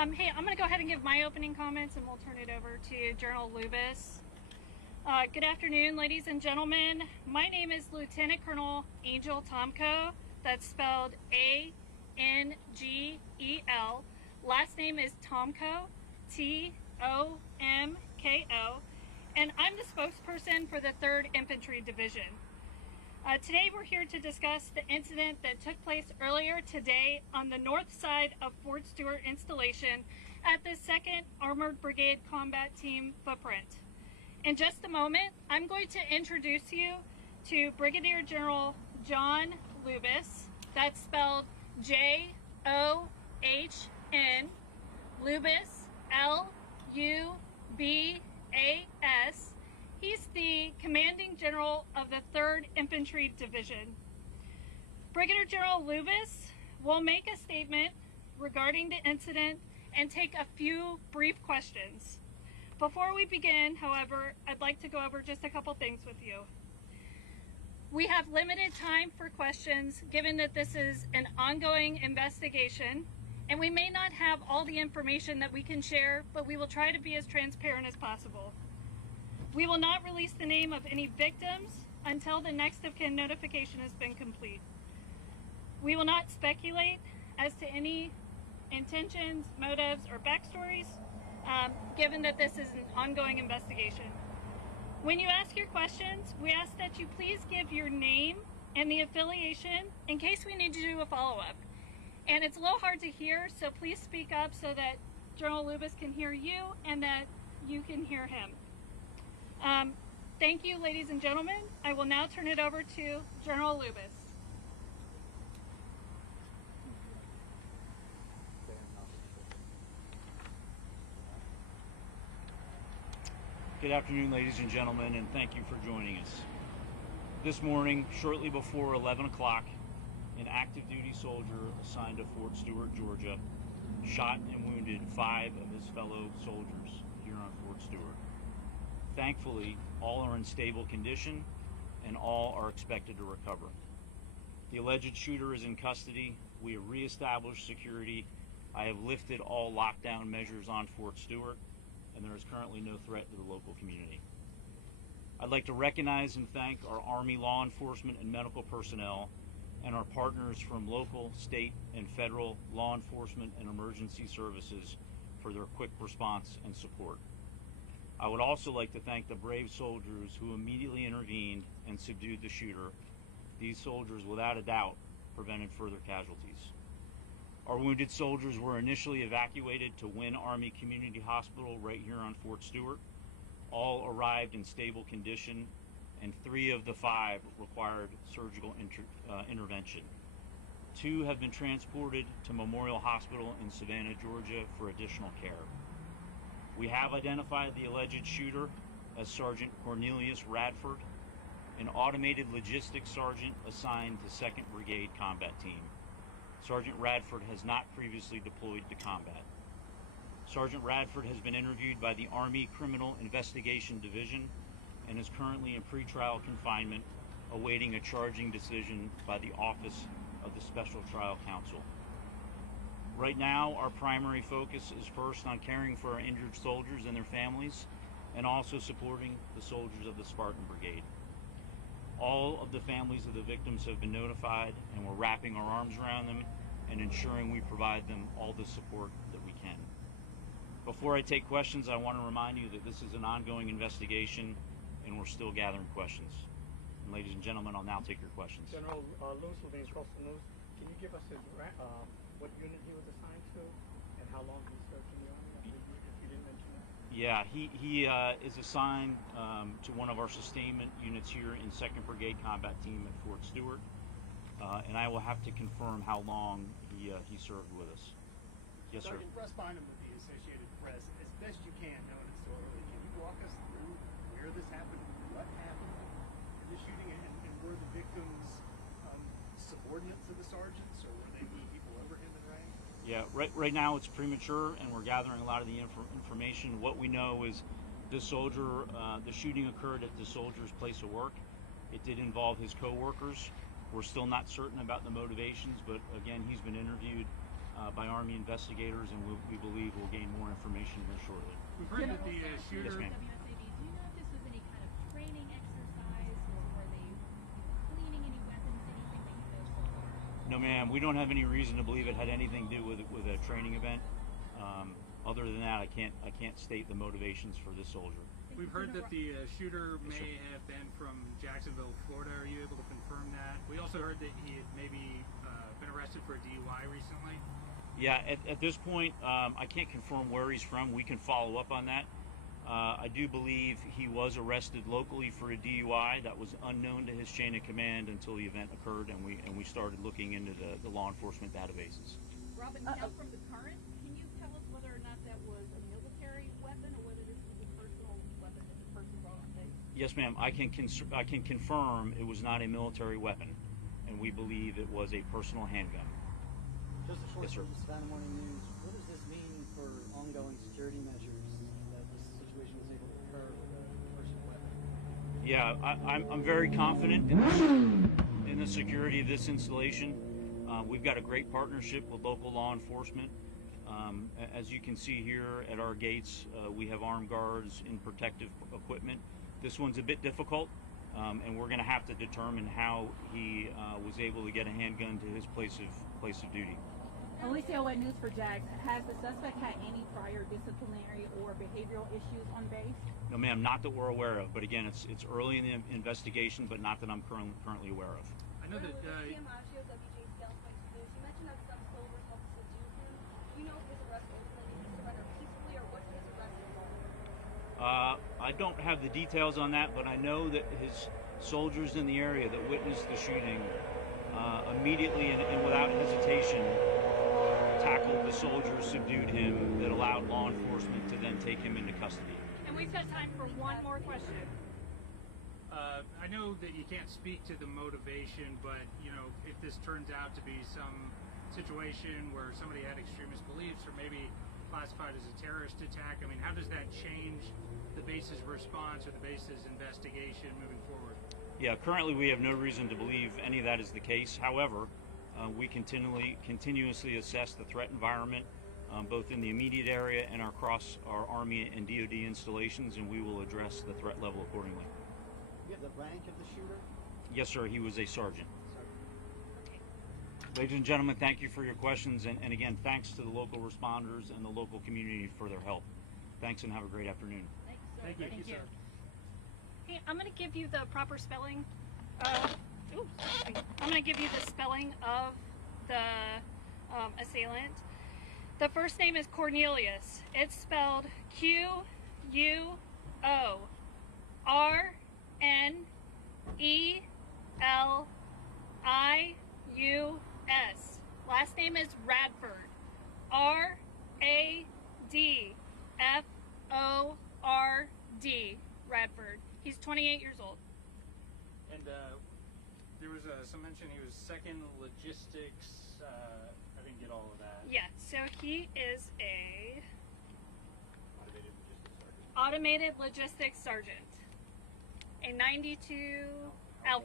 Hey, I'm going to go ahead and give my opening comments and we'll turn it over to General Lubis. Good afternoon, ladies and gentlemen. My name is Lieutenant Colonel Angel Tomko. That's spelled A-N-G-E-L. Last name is Tomko, T-O-M-K-O. And I'm the spokesperson for the 3rd Infantry Division. Today we're here to discuss the incident that took place earlier today on the north side of Fort Stewart installation at the 2nd Armored Brigade Combat Team footprint. In just a moment, I'm going to introduce you to Brigadier General John Lubis. That's spelled J-O-H-N, Lubis, L-U-B-A-S. He's the Commanding General of the 3rd Infantry Division. Brigadier General Lubis will make a statement regarding the incident and take a few brief questions. Before we begin, however, I'd like to go over just a couple things with you. We have limited time for questions given that this is an ongoing investigation, and we may not have all the information that we can share, but we will try to be as transparent as possible. We will not release the name of any victims until the next of kin notification has been complete. We will not speculate as to any intentions, motives, or backstories, given that this is an ongoing investigation. When you ask your questions, we ask that you please give your name and the affiliation in case we need to do a follow-up. And it's a little hard to hear, so please speak up so that General Lubis can hear you and that you can hear him. Thank you, ladies and gentlemen. I will now turn it over to General Lubis. Good afternoon, ladies and gentlemen, and thank you for joining us. This morning, shortly before 11 o'clock, an active duty soldier assigned to Fort Stewart, Georgia, shot and wounded 5 of his fellow soldiers here on Fort Stewart. Thankfully, all are in stable condition and all are expected to recover. The alleged shooter is in custody. We have reestablished security. I have lifted all lockdown measures on Fort Stewart, and there is currently no threat to the local community. I'd like to recognize and thank our Army law enforcement and medical personnel and our partners from local, state, and federal law enforcement and emergency services for their quick response and support. I would also like to thank the brave soldiers who immediately intervened and subdued the shooter. These soldiers, without a doubt, prevented further casualties. Our wounded soldiers were initially evacuated to Wynn Army Community Hospital right here on Fort Stewart. All arrived in stable condition, and 3 of the 5 required surgical intervention. 2 have been transported to Memorial Hospital in Savannah, Georgia for additional care. We have identified the alleged shooter as Sergeant Cornelius Radford, an automated logistics sergeant assigned to 2nd Brigade Combat Team. Sergeant Radford has not previously deployed to combat. Sergeant Radford has been interviewed by the Army Criminal Investigation Division and is currently in pretrial confinement, awaiting a charging decision by the Office of the Special Trial Counsel. Right now, our primary focus is first on caring for our injured soldiers and their families, and also supporting the soldiers of the Spartan Brigade. All of the families of the victims have been notified, and we're wrapping our arms around them and ensuring we provide them all the support that we can. Before I take questions, I want to remind you that this is an ongoing investigation and we're still gathering questions. And ladies and gentlemen, I'll now take your questions. General Lewis with the Instructional News. Can you give us what unit he was assigned to and how long he served in the Army, if you didn't mention that? Yeah, he is assigned to one of our sustainment units here in 2nd Brigade Combat Team at Fort Stewart, and I will have to confirm how long he served with us. Yes, sir. Sergeant Russ Bynum with the Associated Press. As best you can, knowing it's so early, can you walk us through where this happened, what happened in the shooting, and were the victims subordinates of the sergeants, or were they people over him in rank? Yeah, right now it's premature, and we're gathering a lot of the information. What we know is this soldier, the shooting occurred at the soldier's place of work. It did involve his co-workers. We're still not certain about the motivations, but again, he's been interviewed, by Army investigators, and we believe we'll gain more information here shortly. We've heard that the shooter. Yes, ma'am. WSAB, do you know if this was any kind of training exercise, or were they cleaning any weapons, anything that you know so far? No, ma'am. We don't have any reason to believe it had anything to do with a training event. Other than that, I can't state the motivations for this soldier. We've heard that the shooter may have been from Jacksonville, Florida. Are you able to confirm that? We also heard that he had maybe been arrested for a DUI recently. Yeah, at this point, I can't confirm where he's from. We can follow up on that. I do believe he was arrested locally for a DUI that was unknown to his chain of command until the event occurred, and we started looking into the law enforcement databases. Robin, now from the current, can you tell us whether or not that was a military weapon, or whether this was a personal weapon that the person brought on base? Yes, ma'am. I can confirm it was not a military weapon, and we believe it was a personal handgun. Just a short Yes, sir. from the Savannah Morning News. What does this mean for ongoing security measures that this situation was able to occur with a personal weapon? Yeah, I'm very confident in the security of this installation. We've got a great partnership with local law enforcement. As you can see here at our gates, we have armed guards in protective equipment. This one's a bit difficult, and we're going to have to determine how he was able to get a handgun to his place of duty. Alicia Wet News for Jax. Has the suspect had any prior disciplinary or behavioral issues on base? No, ma'am, not that we're aware of. But again, it's early in the investigation, but not that I'm currently aware of. I know that. You mentioned that some soldiers helped subdue him. Do you know if his arrest ultimately he surrendered peacefully, or what his arrest involved? I don't have the details on that, but I know that his soldiers in the area that witnessed the shooting immediately and without hesitation tackled the soldiers, subdued him, that allowed law enforcement to then take him into custody. And we've got time for one more question. I know that you can't speak to the motivation, but if this turns out to be some situation where somebody had extremist beliefs, or maybe classified as a terrorist attack, I mean, how does that change the base's response or the base's investigation moving forward? Yeah, currently we have no reason to believe any of that is the case. However, we continuously assess the threat environment, both in the immediate area and across our Army and DoD installations, and we will address the threat level accordingly. You have the rank of the shooter? Yes, sir. He was a sergeant. Ladies and gentlemen, thank you for your questions, and again, thanks to the local responders and the local community for their help. Thanks, and have a great afternoon. Thank you, Thank you. sir. Hey, I'm going to give you the proper spelling. I'm going to give you the spelling of the assailant. The first name is Cornelius. It's spelled Q-U-O-R-N-E-L-I-U-S. Last name is Radford. R-A-D-F-O-R-D. Radford. He's 28 years old. And there was some mention he was second logistics. I didn't get all of that. Yeah, so he is a automated logistics sergeant. A 92